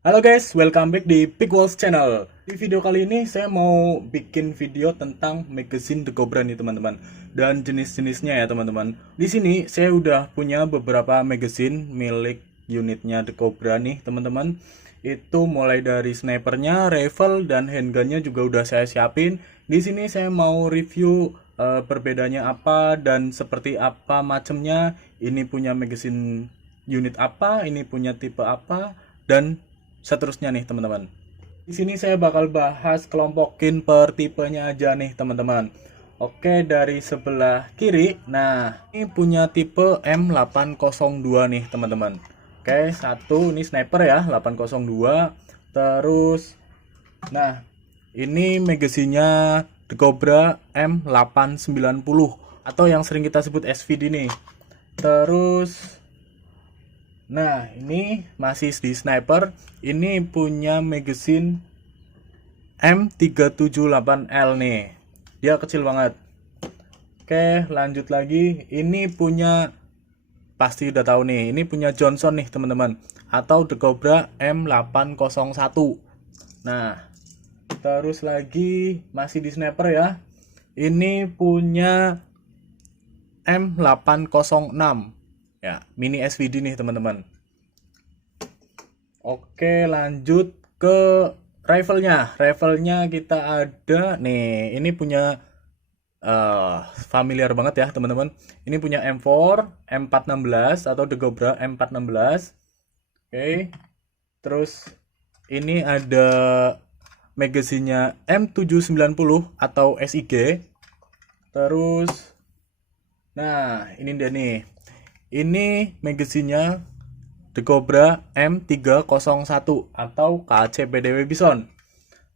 Halo guys, welcome back di Big Walls Channel. Di video kali ini saya mau bikin video tentang magazine The Cobra nih teman-teman, dan jenis-jenisnya ya teman-teman. Di sini saya udah punya beberapa magazine milik unitnya The Cobra nih teman-teman. Itu mulai dari snipernya, rifle dan handgunnya juga udah saya siapin. Di sini saya mau review perbedaannya apa dan seperti apa macamnya. Ini punya magazine unit apa, ini punya tipe apa, dan seterusnya nih teman-teman. Di sini saya bakal bahas kelompokin per tipenya aja nih teman-teman. Oke, dari sebelah kiri, nah ini punya tipe M802 nih teman-teman. Oke, satu ini sniper ya, 802. Terus, nah ini magazinnya The Cobra M890 atau yang sering kita sebut SVD nih. Terus, nah, ini masih di sniper. Ini punya magazine M378L nih. Dia kecil banget. Oke, lanjut lagi. Ini punya, pasti udah tahu nih. Ini punya Johnson nih, teman-teman. Atau The Cobra M801. Nah, terus lagi masih di sniper ya. Ini punya M806. Ya, mini SVD nih, teman-teman. Oke, lanjut ke rifle-nya. Rifle-nya kita ada nih. Ini punya familiar banget ya, teman-teman. Ini punya M4, M416 atau The Cobra M416. Oke. Terus ini ada magazinnya M790 atau SIG. Terus nah, ini dia nih. Ini magazinnya The Cobra M301 atau KCPDW Bison.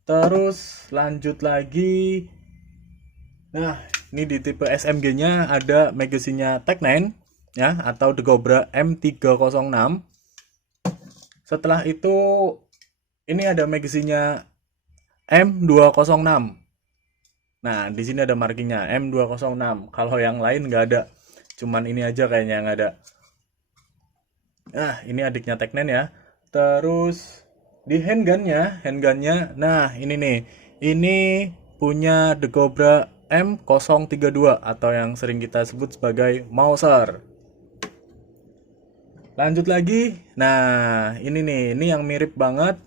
Terus lanjut lagi. Nah, ini di tipe SMG-nya ada magazinnya Tech9 ya atau The Cobra M306. Setelah itu ini ada magazinnya M206. Nah, di sini ada markingnya M206. Kalau yang lain nggak ada. Cuman ini aja kayaknya yang ada. Nah, ini adiknya Tech9 ya. Terus di handgunnya, nah ini nih. Ini punya The Cobra M032 atau yang sering kita sebut sebagai Mauser. Lanjut lagi. Nah, ini nih, ini yang mirip banget.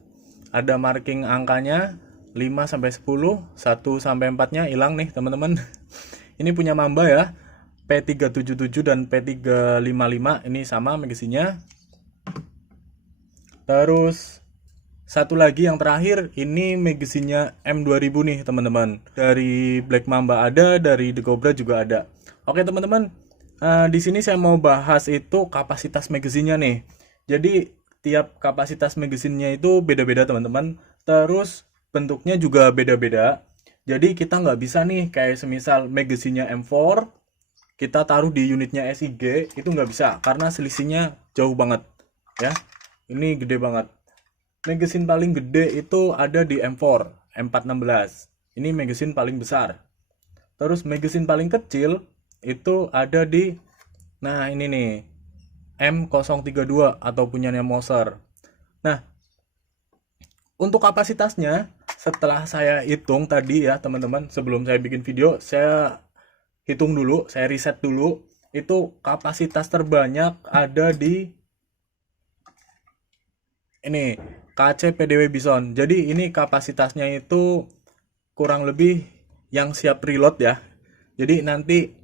Ada marking angkanya 5 sampai 10, 1 sampai 4-nya hilang nih, teman-teman. Ini punya Mamba ya. P377 dan P355 ini sama magazinnya. Terus satu lagi yang terakhir, ini magazinnya M2000 nih teman-teman. Dari Black Mamba ada, dari The Cobra juga ada. Oke teman-teman, di sini saya mau bahas itu kapasitas magazinnya nih. Jadi tiap kapasitas magazinnya itu beda-beda teman-teman. Terus bentuknya juga beda-beda. Jadi kita nggak bisa nih kayak semisal magazinnya M4 kita taruh di unitnya SIG itu nggak bisa karena selisihnya jauh banget ya. Ini gede banget. Magazine paling gede itu ada di M4, M416. Ini magazine paling besar. Terus magazine paling kecil itu ada di, nah ini nih, M032 atau punyanya Moser. Nah, untuk kapasitasnya setelah saya hitung tadi ya teman-teman, sebelum saya bikin video, saya hitung dulu, saya riset dulu. Itu kapasitas terbanyak ada di ini KCPDW Bison. Jadi ini kapasitasnya itu kurang lebih yang siap reload ya. Jadi nanti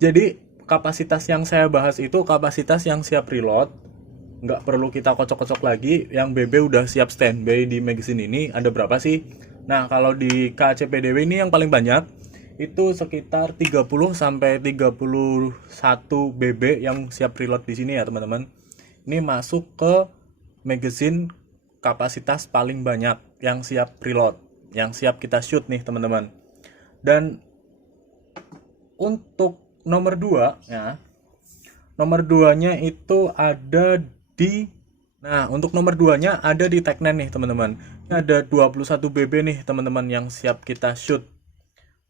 jadi kapasitas yang saya bahas itu kapasitas yang siap reload. Nggak perlu kita kocok-kocok lagi. Yang BB udah siap standby di magazine ini ada berapa sih? Nah, kalau di KCPDW ini yang paling banyak itu sekitar 30 sampai 31 BB yang siap reload di sini ya, teman-teman. Ini masuk ke magazine kapasitas paling banyak yang siap preload, yang siap kita shoot nih teman-teman. Dan untuk nomor 2 ya, nomor 2-nya itu ada di, nah untuk nomor 2-nya ada di Tech9 nih teman-teman. Ini ada 21 BB nih teman-teman yang siap kita shoot.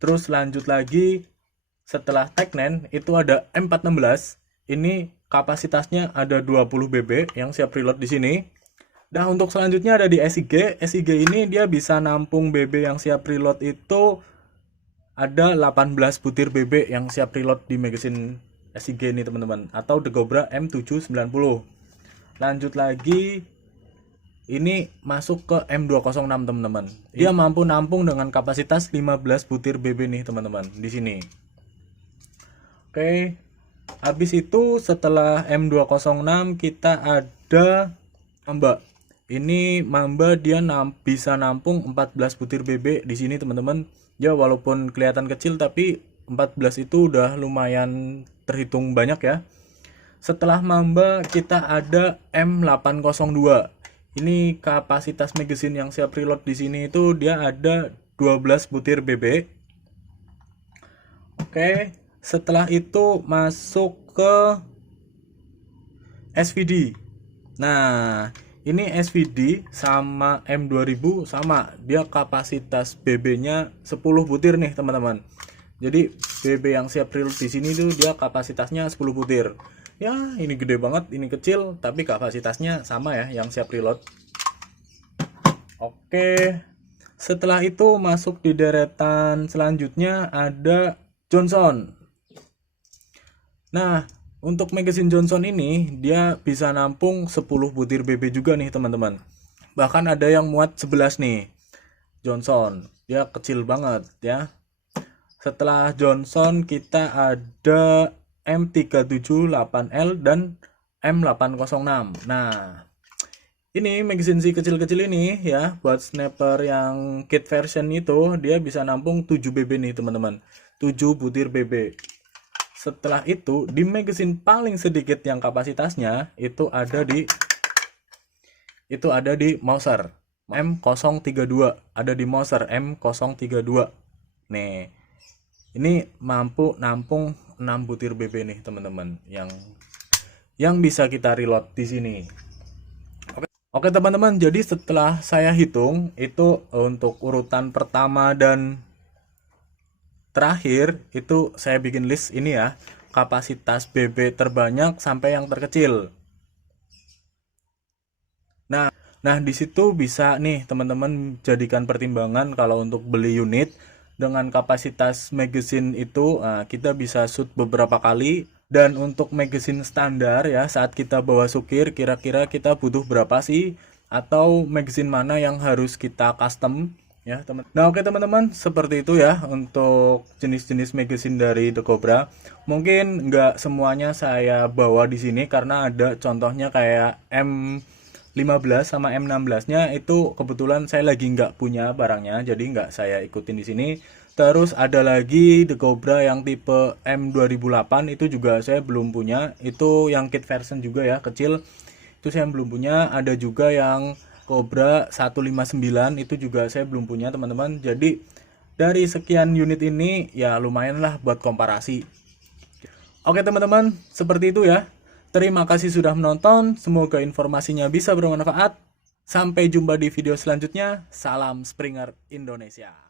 Terus lanjut lagi setelah Tech9 itu ada M416. Ini kapasitasnya ada 20 BB yang siap reload di sini. Nah, untuk selanjutnya ada di SIG. SIG ini dia bisa nampung BB yang siap reload itu ada 18 butir BB yang siap reload di magazine SIG ini teman-teman, atau The Cobra M790. Lanjut lagi, ini masuk ke M206 teman-teman. Dia mampu nampung dengan kapasitas 15 butir BB nih teman-teman di sini. Oke. Habis itu setelah M206 kita ada Mamba. Ini Mamba dia bisa nampung 14 butir BB di sini teman-teman. Ya walaupun kelihatan kecil tapi 14 itu udah lumayan terhitung banyak ya. Setelah Mamba kita ada M802. Ini kapasitas magazine yang siap reload di sini itu dia ada 12 butir BB. Oke, setelah itu masuk ke SVD. Nah, ini SVD sama M2000 sama, dia kapasitas BB-nya 10 butir nih teman-teman. Jadi BB yang siap reload di sini tuh dia kapasitasnya 10 butir. Ya, ini gede banget, ini kecil, tapi kapasitasnya sama ya yang siap reload. Oke. Setelah itu masuk di deretan selanjutnya ada Johnson. Nah, untuk magazine Johnson ini dia bisa nampung 10 butir BB juga nih teman-teman. Bahkan ada yang muat 11 nih. Johnson, dia kecil banget ya. Setelah Johnson kita ada M378L dan M806. Nah, ini magazine si kecil-kecil ini ya, buat sniper yang kit version itu dia bisa nampung 7 BB nih teman-teman. 7 butir BB. Setelah itu di magazine paling sedikit yang kapasitasnya itu ada di Mauser M032, ada di Mauser M032. Nih. Ini mampu nampung 6 butir BB nih teman-teman yang bisa kita reload di sini. Oke teman-teman, jadi setelah saya hitung itu untuk urutan pertama dan terakhir itu saya bikin list ini ya, kapasitas BB terbanyak sampai yang terkecil. Nah di situ bisa nih teman-teman jadikan pertimbangan kalau untuk beli unit dengan kapasitas magazine itu kita bisa shoot beberapa kali. Dan untuk magazine standar ya, saat kita bawa sukir kira-kira kita butuh berapa sih, atau magazine mana yang harus kita custom ya teman. Nah oke teman-teman, seperti itu ya untuk jenis-jenis magazine dari The Cobra. Mungkin nggak semuanya saya bawa di sini karena ada contohnya kayak M15 sama M16 nya itu kebetulan saya lagi nggak punya barangnya, jadi nggak saya ikutin di sini. Terus ada lagi The Cobra yang tipe M2008 itu juga saya belum punya, itu yang kit version juga ya, kecil, itu saya belum punya. Ada juga yang Cobra 159 itu juga saya belum punya teman-teman. Jadi dari sekian unit ini ya lumayan lah buat komparasi. Oke teman-teman, seperti itu ya. Terima kasih sudah menonton, semoga informasinya bisa bermanfaat. Sampai jumpa di video selanjutnya. Salam Springer Indonesia.